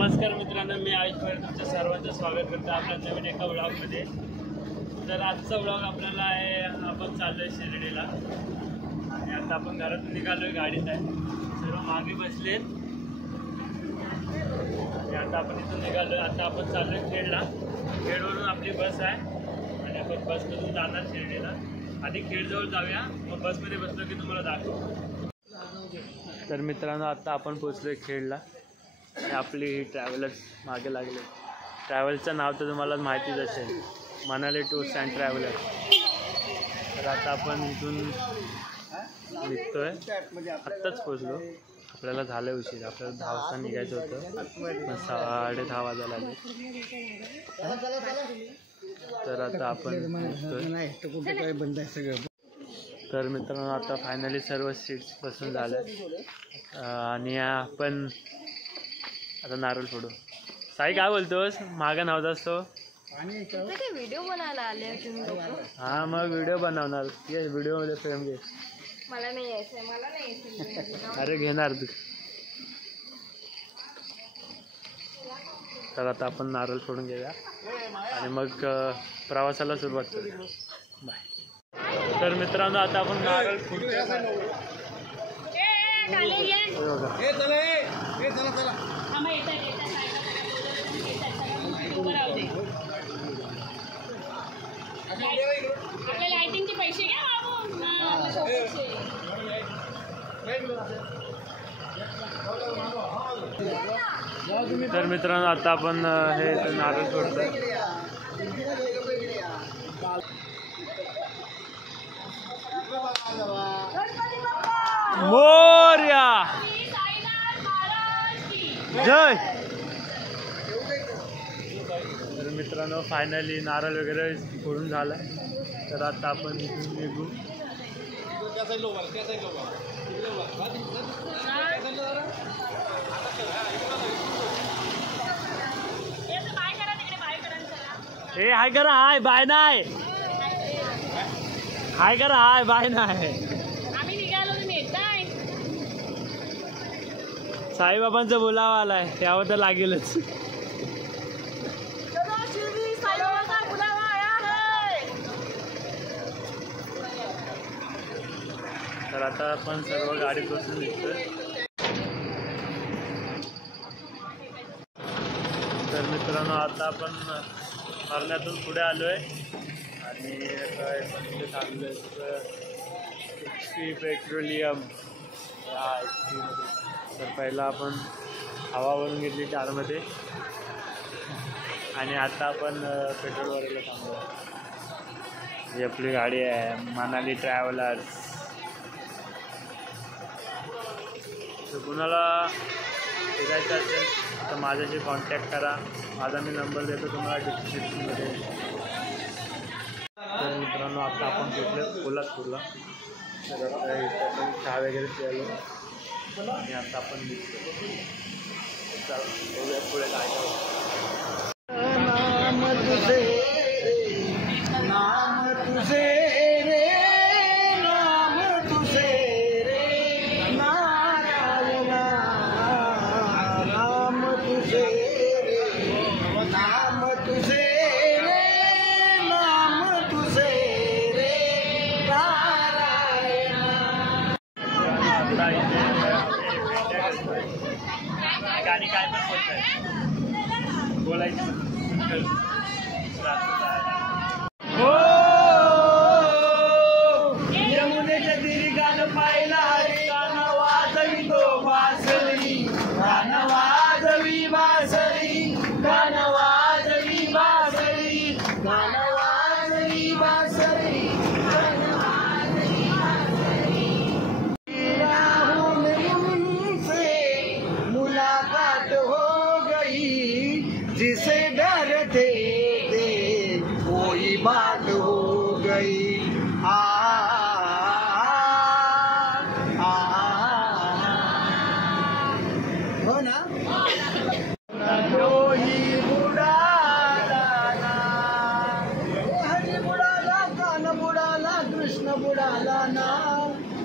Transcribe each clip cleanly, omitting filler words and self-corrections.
नमस्कार मित्रांनो, मी आयुष भैर तुमच्या सर्वांचं स्वागत करतो आपल्या नवीन एका व्लॉगमध्ये. तर आजचा व्लॉग आपल्याला आहे, आपण चाललो आहे शिर्डीला आणि आता आपण घरातून निघालो आहे, गाडीत आहे, सर्व मागे बसलेत आणि आता आपण इथून निघालो आहे. आता आपण चाललो आहे खेडला. खेडवरून आपली बस आहे आणि आपण बसमधून जाणार शिर्डीला. आधी खेडजवळ जाऊया, मग बसमध्ये बसलो की तुम्हाला दाखवू. तर मित्रांनो, आता आपण पोचलो आहे खेडला. आपली ही ट्रॅव्हलर्स मागे लागले. ट्रॅव्हल्सचं नाव तर तुम्हाला माहितीच असेल, मनाली टूर्स अँड ट्रॅव्हलर्स. तर आता आपण इथून निघतोय, आत्ताच पोचलो. आपल्याला झालं उशीर, आपल्याला 10 वाजता निघायचं होतं, पण 10:30 वाजायला आले. तर आता आपण निघतोय. तर मित्रांनो, आता फायनली सर्व सीट्स बसून झाल्या आणि आपण आता नारळ फोडू. साई काय बोलतोस? मागं नाव असतो व्हिडिओ बनायला आले तुम्ही लोक. हा, मग व्हिडिओ बनवणार. ये व्हिडिओ मध्ये फ्रेम घे. मला नाही यायचंय, मला नाही यायचं. अरे घेणार तू. तर आता आपण नारळ फोडून घेऊया आणि मग प्रवासाला सुरुवात करूया. बाय. तर मित्रांनो, आता आपण नारळ फोडतो. आपल्या लाइटिंगचे पैसे घ्या बाबू. तर मित्रांनो, आता आपण हे नारळ फोडतो. मोरया जय. तर मित्रांनो, फायनली नारळ वगैरे फोडून झाला. तर आता आपण इथून निघू. हे हाय करा, हाय बाय नाही, हाय करा, हाय बाय नाही. साईबाबांचा बोलावा आलाय, त्यावर तर लागेलच. तर आता आपण सर्व गाडीत बसून निघतोय. तर मित्रांनो, आता आपण मारण्यातून पुढे आलोय आणि थांबलोय HP पेट्रोलियम या HP. तर पहिला आपण हवा भरून घेतली कारमध्ये आणि आता आपण पेट्रोल भरायला थांबलो. ही आपली गाडी आहे, मनाली ट्रॅव्हलर्स. तर कुणाला फिरायचं असेल तर माझ्याशी कॉन्टॅक्ट करा. माझा मी नंबर देतो तुम्हाला डिस्क्रिप्शनमध्ये. तर मित्रांनो, आता आपण पोचलो कोल्हापूरला. तर आता इथे आपण चहा वगैरे प्यायलो आणि आता आपण निघतो. बघूया पुढे काय गाणी काय पण बोलताय, बोलायची हो. यमुनेच्या तिरी गाणं पाहिला, हरी गाणं वाजवी तो बासरी, गाणं वाजवी बासरी, गाणं वाजवी बासरी, गाणं वाजवी बासरी, गाणं वाजवी बासरी. मुलाकात हो गई जिसे डरते थे कोई बात हो गई. हो ना. ही बुडाला ना, हरी बुडाला, कान बुडाला, कृष्ण बुडाला ना,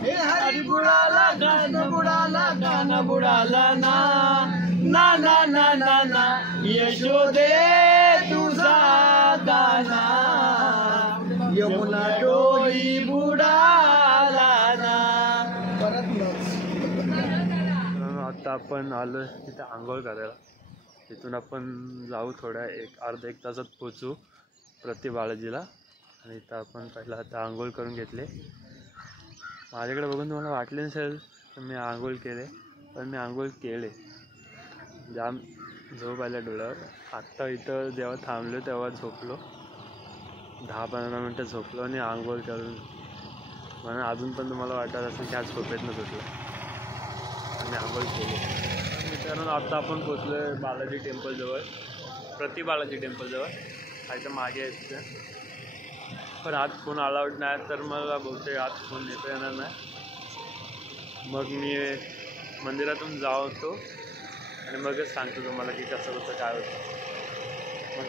हे हरी बुडाला, कृष्ण बुडाला, कान बुडाला ना, ना ना ना ना यशोदे तुझा दाना यमुना डोई बुडाला ना. आता आपण आलो तिथे आंघोळ करायला. तिथून आपण जाऊ थोड्या अर्धा एक तासात पोचू प्रति बालाजीला. आणि इथं आपण पहिला आता आंघोळ करून घेतले. माझ्याकडे बघून तुम्हाला वाटले नसेल तर मी आंघोळ केले, पण मी आंघोळ केले. जाम झोप आल्या डोळ्यावर. आत्ता इथं जेव्हा थांबलो तेव्हा झोपलो, 10-15 मिनटं झोपलो आणि आंघोळ करून म्हणून अजून पण तुम्हाला वाटत असेल की आज झोपेतनं झोपलं. आणि आंघोळ केली. मित्रांनो आता आपण पोचलो आहे बालाजी टेम्पलजवळ, प्रति बालाजी टेम्पलजवळ. खायचं मागे यायचं, पण आत फोन अलाउड नाही, तर मला बहुतेक आत फोन येता येणार नाही. मग मी मंदिरातून जातो आणि मगच सांगतो तुम्हाला की कसं होतं काय होतं, मग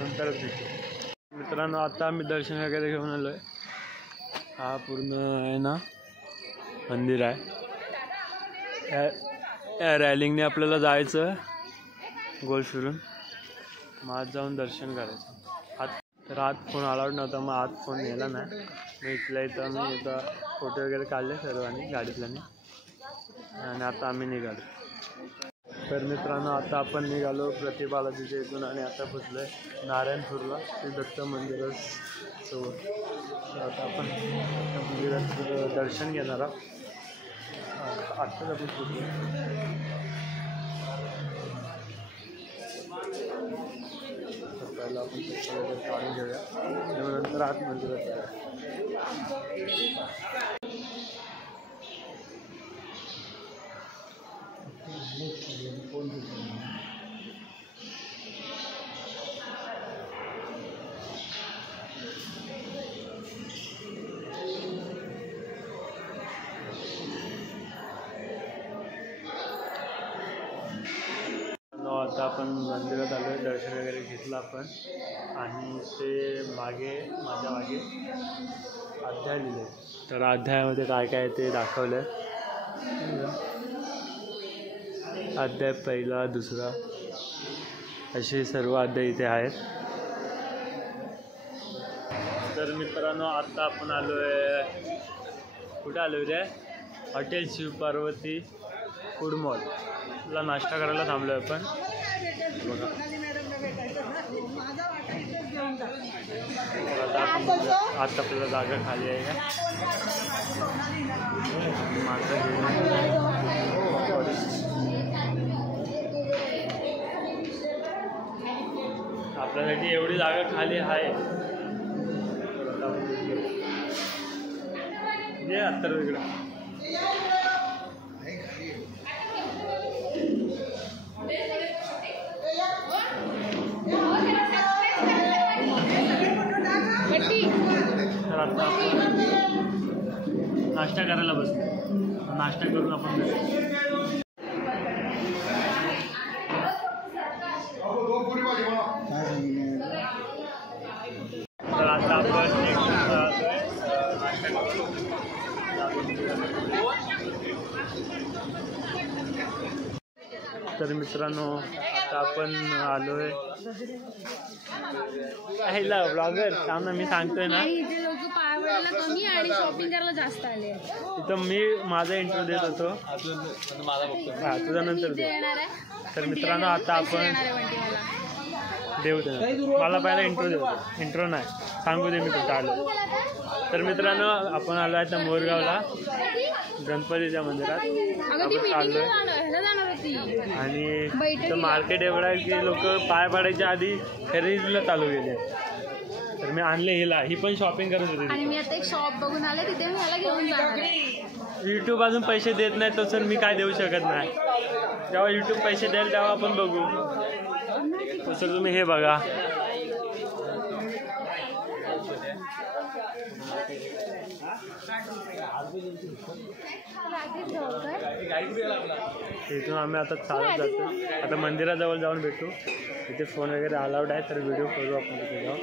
नंतरच भेटू. मित्रांनो आता आम्ही दर्शन वगैरे घेऊन आलो आहे. हा पूर्ण आहे ना मंदिर आहे. या रॅलिंगने आपल्याला जायचं गोल फिरून, मग आत जाऊन दर्शन करायचं. तर आत फोन अलाउड नव्हता, मग आत फोन नेला नाही. मग इथल्या इथं मी इथं फोटो वगैरे काढले सर्वांनी गाडीतल्याने, आणि आता आम्ही निघालो. तर मित्रांनो आता आपण निघालो प्रति बालाजीच्या इथून आणि आता पोचलो आहे नारायणपूरला, ते दत्त मंदिरासोबत. आता आपण मंदिरात दर्शन घेणार आहोत. आत्ताच आपण पोचलो. पहिला आपण चप्पल वगैरे काढून घेऊया आणि नंतर आत मंदिरात जाऊया. आता आपण मंदिरात आलो आहे, दर्शन वगैरे घेतलं आपण. आणि ते माझ्या मागे अध्याय लिहिले. तर अध्यायामध्ये काय काय ते दाखवलं आहे. अध्याय पहिला, दुसरा असे सर्व अध्याय इथे आहेत. तर मित्रांनो आता आपण आलो आहे, कुठे आलो रे? हॉटेल शिवपार्वती फूड मॉलला नाश्ता करायला थांबलो आहे आपण. बघा आता आपल्याला जागा खाली आहे का आपल्यासाठी एवढी जागा खाली आहे. ये आता वेगळं नाश्ता करायला बसतो. नाश्ता करून आपण तर आता आपण नाश्ता करतो. तर मित्रांनो आता आपण आलो आहे ब्लॉगर सांग ना, मी सांगतोय ना कमी आणि शॉपिंग करायला जास्त आले. तिथं मी माझा इंट्रो देत होतो, हा तुझा नंतर दे. तर मित्रांनो आता आपण देऊ मला पहिला इंट्रो देतो. इंट्रो नाही सांगू दे मी कुठं आलो. तर मित्रांनो आपण आलो आहे त्या मोरगावला गणपतीच्या मंदिरात आपण चाललोय. आणि तर मार्केट एवढं आहे की लोक पाय पाडायच्या आधी खरेदीला चालू केले. तर मी आणले ही पण शॉपिंग करत होती. आणि मी आता एक शॉप बघून आले, तिथे मी ह्याला घेऊन जाणार. यूट्यूब अजून पैसे देत नाही तर सर मी काय देऊ शकत नाही. जेव्हा यूट्यूब पैसे द्याल तेव्हा आपण बघू. सर तुम्ही हे बघा, इथून आम्ही आता चालत जातो. आता मंदिराजवळ जाऊन भेटू. तिथे फोन वगैरे अलाउड आहे, तर व्हिडिओ करू आपण तिथे जाऊन.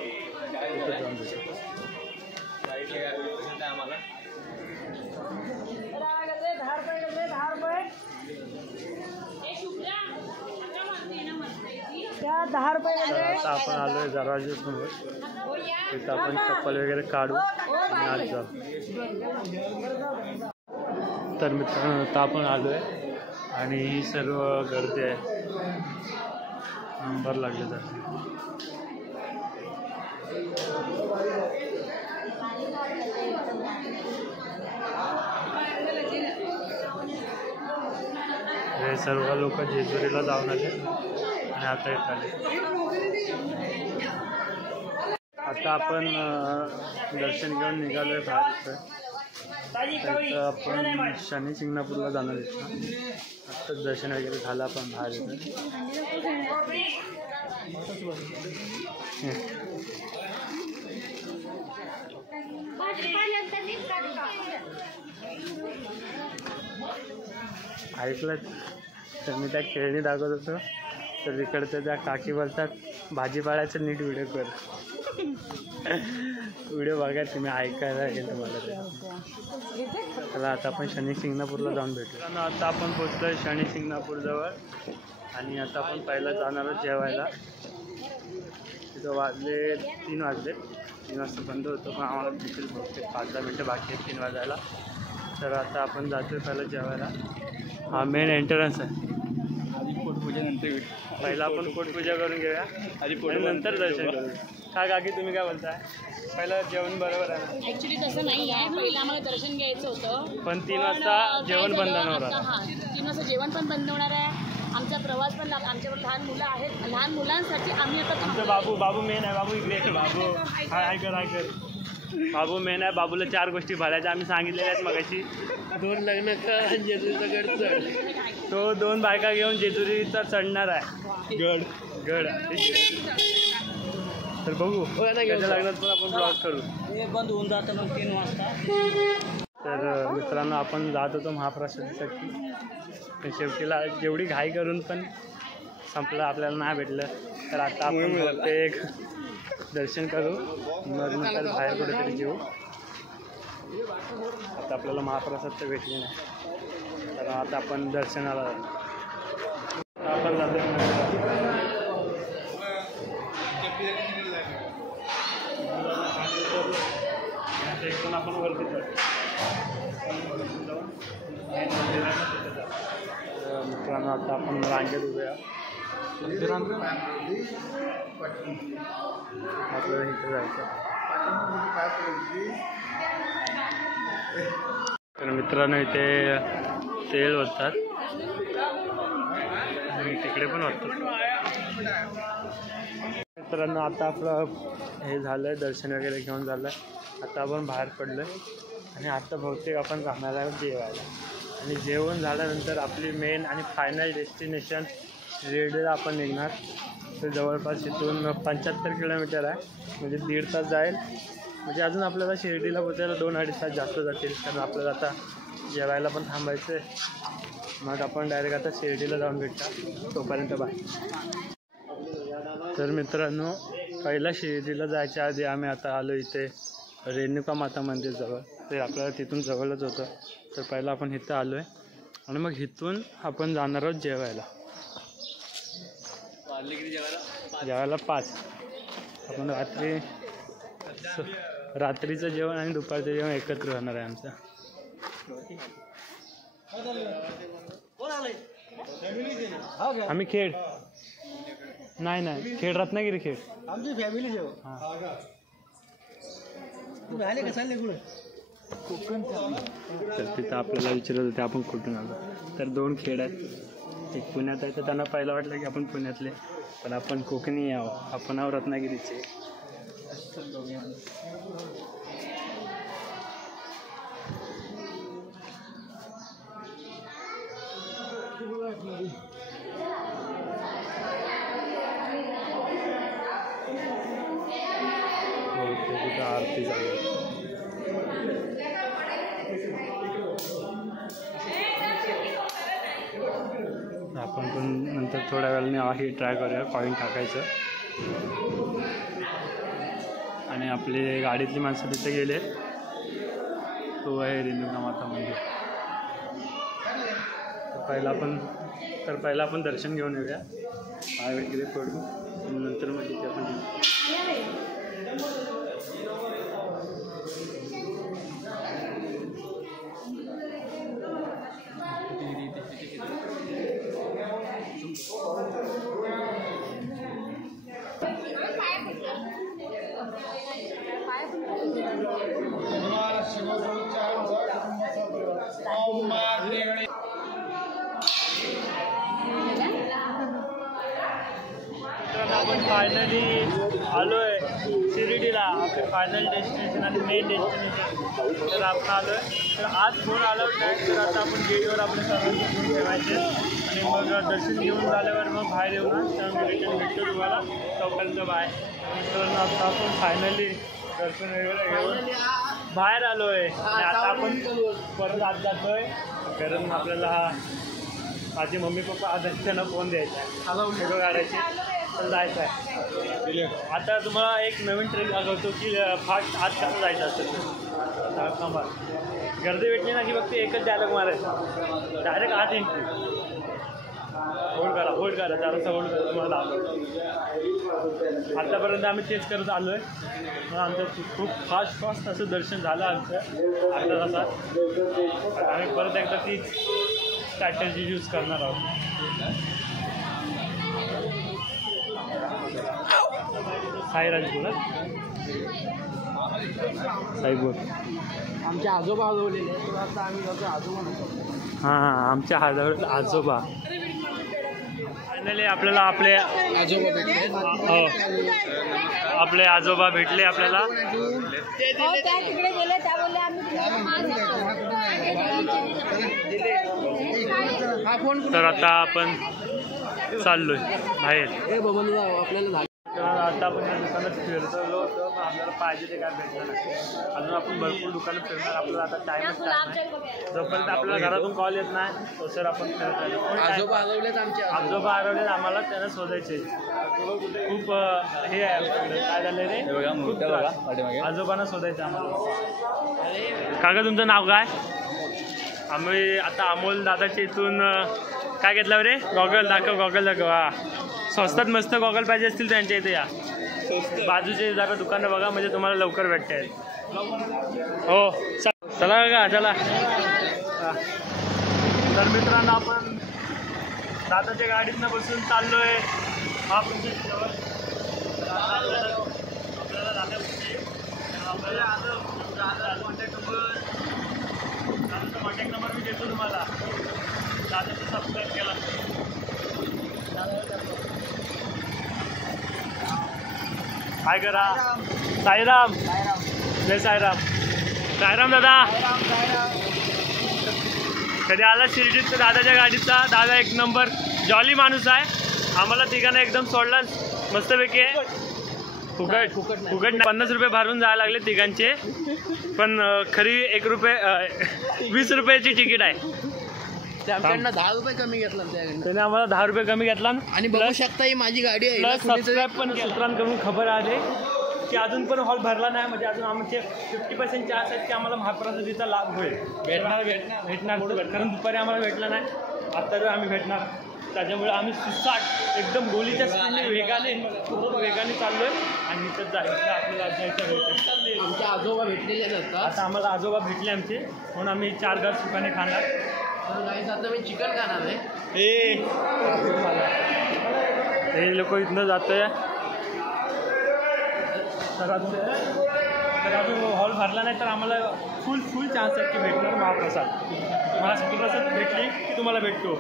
तिथे जाऊन भेटू. आता आपण आलोय दरवाजेसमोर. तिथं आपण चप्पल वगैरे काढू आणि आत जाऊ. तर मित्रांनो आता आपण आलोय आणि ही सर्व गर्दी आहे. नंबर लागले तर हे सर्व लोक जेजुरीला जाऊन आले आणि आता येत आले. आता आपण दर्शन घेऊन निघालोय बाहेर. तर आपण शनी शिंगणापूरला जाणार आहे. आत्ताच दर्शन वगैरे झालं आपण बाहेर येतो. ऐकलं तर मी त्या खेळणी दाखवत होतो तर तिकडचं त्या काकी बोलतात भाजीपाल्याचं नीट व्हिडिओ कर. व्हिडिओ बघा तुम्ही, ऐकायला येईल तुम्हाला ते. चला आता आपण शनी शिंगणापूरला जाऊन भेटू. आता आपण पोचलोय शनी शिंगणापूरजवळ आणि आता आपण पहिला जाणार आहोत जेवायला. तिथं वाजले 3 वाजले. 3 वाजता बंद होतं पण आम्हाला देखील बहुतेक 5-10 मिनटं बाकी आहेत 3 वाजायला. तर आता आपण जातोय पहिला जेवायला. हा मेन एंट्रन्स आहे. आधी पोटपूजेनंतर पहिला आपण पोटपूजा करून घेऊया आणि नंतर दर्शन करू. काय काकी तुम्ही काय बोलताय? पहिलं जेवण बरोबर आहे ना? ऍक्च्युली तसं नाही आहे. पहिलं आम्हाला दर्शन घ्यायचं होतं पण 3 वाजता जेवण बंद होणार आहे. हां 3 वाजता जेवण पण बंद होणार आहे. आमचा प्रवास पण आमच्याकडे लहान मुलं आहेत. लहान मुलांसाठी आम्ही आता आमचं बाबू मेन आहे. बाबू इकडे बाबू ऐकर बाबू मेन आहे. बाबूला 4 गोष्टी भरायच्या आम्ही सांगितलेल्या आहेत मगाशी. 2 लग्न कर जेजुरीचं गड चढ. तो 2 बायका घेऊन जेजुरीचा चढणार आहे गड. तर बघू त्याच्या लग्नात पण आपण ब्लॉग करू. बंद होऊन जातं मग 3 वाजता. तर मित्रांनो आपण जात होतो महाप्रसादासाठी. पण शेवटीला जेवढी घाई करून पण संपलं, आपल्याला नाही भेटलं. तर आता आपण एक दर्शन करू मग नंतर बाहेर कुठेतरी जेऊ. आता आपल्याला महाप्रसाद तर भेटले नाही तर आता आपण दर्शनाला आपण जातो. एकूण आपण वरती मित्रांनो आता आपण रांगेत उभ्या. आपल्याला इथे जायचं. तर मित्रांनो इथे तेल ओततात आणि तिकडे पण ओततात. मित्रांनो आता आपलं हे झालं, दर्शन वगैरे घेऊन झालं. आता आपण बाहेर पडलो आणि आता बहुतेक आपण जाणार आहोत जेवायला. आणि जेवण झाल्यानंतर आपली मेन आणि फायनल डेस्टिनेशन शिर्डीला आपण निघणार. तर जवळपास इथून 75 किलोमीटर आहे, म्हणजे 1.5 तास जाईल. म्हणजे अजून आपल्याला शिर्डीला पोचायला 2-2.5 तास जास्त जातील. कारण आपल्याला आता जेवायला पण थांबायचं आहे. मग आपण डायरेक्ट आता शिर्डीला जाऊन भेटता. तोपर्यंत बाय. तर मित्रांनो पहिला शिर्डीला जायच्या आधी आम्ही आता आलो इथे रेणुका माता मंदिर जवळ. ते आपल्याला तिथून जवळच होतं. तर पहिला आपण इथं आलो आहे आणि मग इथून आपण जाणार आहोत जेवायला. जेवायला 5. आपण रात्रीचं जेवण आणि दुपारचं जेवण एकत्र होणार आहे आमचं. आम्ही खेड नाही खेड रत्नागिरी खेड आमची फॅमिली जेवण. हां तुम्ही आले का चालले कुठं? तर तिथं आपल्याला विचारत होते आपण कुठून आलो. तर 2 खेड आहेत. एक पुण्यात आहे. तर त्यांना पहिलं वाटलं की आपण पुण्यातले, पण आपण कोकणी आहोत. आपण आहोत रत्नागिरीचे. तिथं आरती झाली. आपण पण नंतर थोड्या वेळाने हे ट्राय करूया कॉईन टाकायचं. आणि आपली गाडीतली माणसं तिथे गेले. तो आहे रेणुका माता मंदिर. तर पहिला आपण दर्शन घेऊन येऊया. पाय वगैरे पडू आणि नंतर मग तिथे आपण आपण फायनली आलो आहे शिर्डीला. आपले फायनल डेस्टिनेशन आणि मेन डेस्टिनेशन तर आपण आलो आहे. तर आज फोन अलाउड नाही, तर आता आपण गेटवर आपले सर्व फोन ठेवायचे आणि मग दर्शन घेऊन झाल्यावर मग बाहेर येऊ ना, त्यामुळे रिटर्न भेटतो तुम्हाला चौकांचं बाहेर. तर आता आपण फायनली दर्शन वगैरे घेऊन बाहेर आलो आहे आणि आता आपण परत आत जातो आहे, कारण आपल्याला माझी मम्मी पप्पा आज त्यांना फोन द्यायचा आहे, फोटो काढायचे, तर जायचं आहे. आता तुम्हाला एक नवीन ट्रेन दाखवतो की फास्ट आत कसं जायचं असतं. थांबा, गर्दी भेटली ना की फक्त एकच डायलॉग मारायचा, डायरेक्ट आत एंट्री. होल्ड करा जरासा होल्ड करा, तुम्हाला आतापर्यंत आम्ही तेच करत आलो आहे. मग आमचं खूप फास्ट असं दर्शन झालं आमचं अर्धा तासात. आम्ही परत एकदा तीच स्ट्रॅटेजी यूज करणार आहोत. साईराज बोलत साई बोल. आमचे आजोबा हलवलेले आता आम्ही जातो आजोबा. हां आमच्या आजोबा. फायनली आपल्याला आपले आजोबा भेटले. हो आपले आजोबा भेटले आपल्याला. त्या तिकडे गेले, त्या बोलले आम्ही. तर आता आपण चाललोय बाहेर. आपल्याला तर आता आपण या दुकानात फिरतो तर आपल्याला पाहिजे ते काय भेटलं नाही. अजून आपण भरपूर दुकानं फिरणार. आपल्याला आता टाईमच नाही, जोपर्यंत आपल्याला घरातून कॉल येत नाही तो सर आपण फिरत. आजोबा हलवलेत आमचे. आजोबा हरवलेत, आम्हाला त्यांना शोधायचे. खूप हे आहे काय झालं रे, आजोबांना शोधायचं आम्हाला. काका तुमचं नाव काय? आम्ही आता अमोल दादाच्या इथून काय घेतलं रे? गॉगल दाखव, गॉगल दाखव. हा स्वस्तात मस्त गॉगल पाहिजे असतील त्यांच्या इथे या. बाजूचे जरा दुकानं बघा, म्हणजे तुम्हाला लवकर भेटते. हो चला का चला. तर मित्रांनो आपण दादाच्या गाडीतनं बसून चाललो आहे महापुरुषेश्वर. आपल्याला दादा कॉन्टॅक्ट नंबर मी देतो तुम्हाला. दादाचं सबस्क्राईब केला. काय करा. साईराम जय साईराम. साईराम दादा. कधी आला शिर्डीत तर दादाच्या गाडीचा. दादा एक नंबर जॉली माणूस आहे. आम्हाला तिघांना एकदम सोडला मस्तपैकी. फुकट 50 रुपये भरून जायला लागले तिघांचे, पण खरी 1 रुपये 20 रुपयाची तिकीट आहे. आमच्याकडनं 10 रुपये कमी घेतला त्याने आम्हाला 10 रुपये कमी घेतला. आणि बघू शकता ही माझी गाडी आहे. प्लस सबस्क्राईब पण सूत्रांकडून खबर आली की अजून पण हॉल भरला नाही, म्हणजे अजून आमचे 50% चान्स आहेत की आम्हाला महाप्रसादीचा लाभ होईल. भेटणार कारण दुपारी आम्हाला भेटला नाही, आता जर आम्ही भेटणार. त्याच्यामुळे आम्ही सुसाट एकदम गोलीच्या स्पीडने वेगाने चाललोय आणि इथं जायचं आपल्याला जायचं भेटतं. आमचे आजोबा भेटलेले आहेत. आता आम्हाला आजोबा भेटले आमचे, म्हणून आम्ही 4 घास सुखाने खाणार. आता मी चिकन खाणार आहे. हे लोक इथनं जातोय. तर अजून हॉल भरला नाही तर आम्हाला फुल चान्स आहे की भेटणार महाप्रसाद. मला महाप्रसाद भेटली की तुम्हाला भेटतो.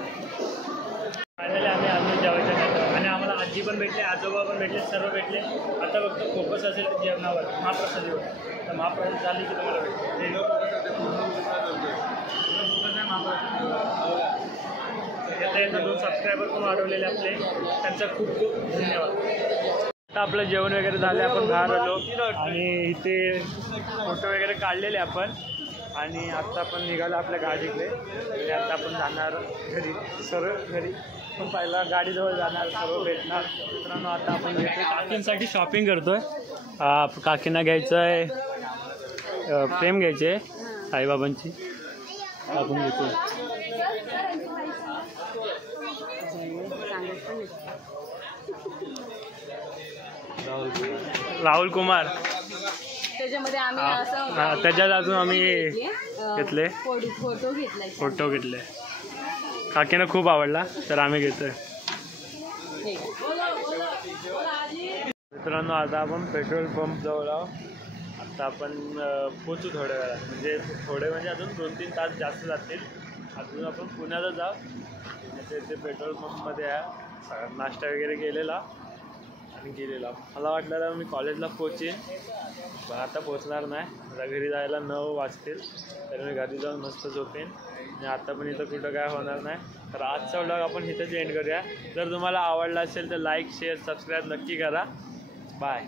फायनली आम्ही अजून जेवायचं आणि आम्हाला आजी पण भेटले, आजोबा पण भेटले, सर्व भेटले. आता फक्त फोकस असेल जेवणावर, महाप्रसादीवर. तर महाप्रसाद झाली की तुम्हाला भेटतो. फोकस आहे महाप्रसाद. येता 2 सबस्क्रायबर पण वाढवलेले आपले, त्यांचा खूप धन्यवाद. आता आपलं जेवण वगैरे झाले, आपण बाहेर आलो आणि इथे फोटो वगैरे काढलेले आपण. आणि आत्ता आपण निघालो आपल्या गाडीकडे आणि आता आपण जाणार घरी, सर्व घरी. पण पहिला गाडीजवळ जाणार, सर्व भेटणार. मित्रांनो आता आपण घेतो काकींसाठी शॉपिंग करतोय. काकींना घ्यायचं आहे फ्रेम घ्यायची आहे साईबाबांची, आपण घेतो. राहुल कुमार. त्याच्यामध्ये आम्ही असं हा, त्याच्यात अजून आम्ही घेतले फोटो घेतलाय. फोटो घेतले. काकीनं खूप आवडला तर आम्ही घेतोय. मित्रांनो आता आपण पेट्रोल पंप जवळ आहोत. आता आपण पोचू थोड्या वेळात, म्हणजे थोडे म्हणजे अजून 2-3 तास जास्त जातील. अजून आपण पुण्याला जाऊ. ते पेट्रोल पंपमध्ये आहे. नाश्ता वगैरे केलेला आणि गेलेला. मला वाटलं मी कॉलेजला पोचेन, पण आता पोचणार नाही. आता घरी जायला 9 वाजतील. तर मी घरी जाऊन मस्त झोपेन. आणि आता पण इथं कुठं काय होणार नाही. तर आजचा व्लॉग आपण इथंच एंड करूया. जर तुम्हाला आवडला असेल तर लाईक शेअर सबस्क्राईब नक्की करा. बाय.